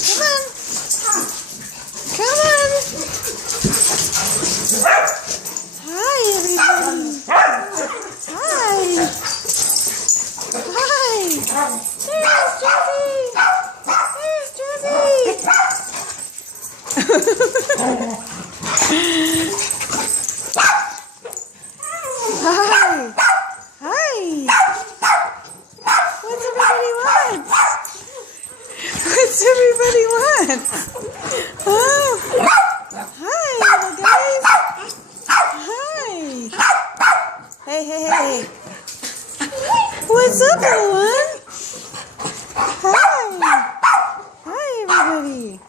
come on. Come on. Hi, everybody. Hi. Hi. There's Jeffy. There's Jeffy. Hi. Hi. What's everybody want? What's everybody want? Oh. Hi, little guys. Hi. Hey, hey, hey. What's up, little one? Hi. Hi, everybody.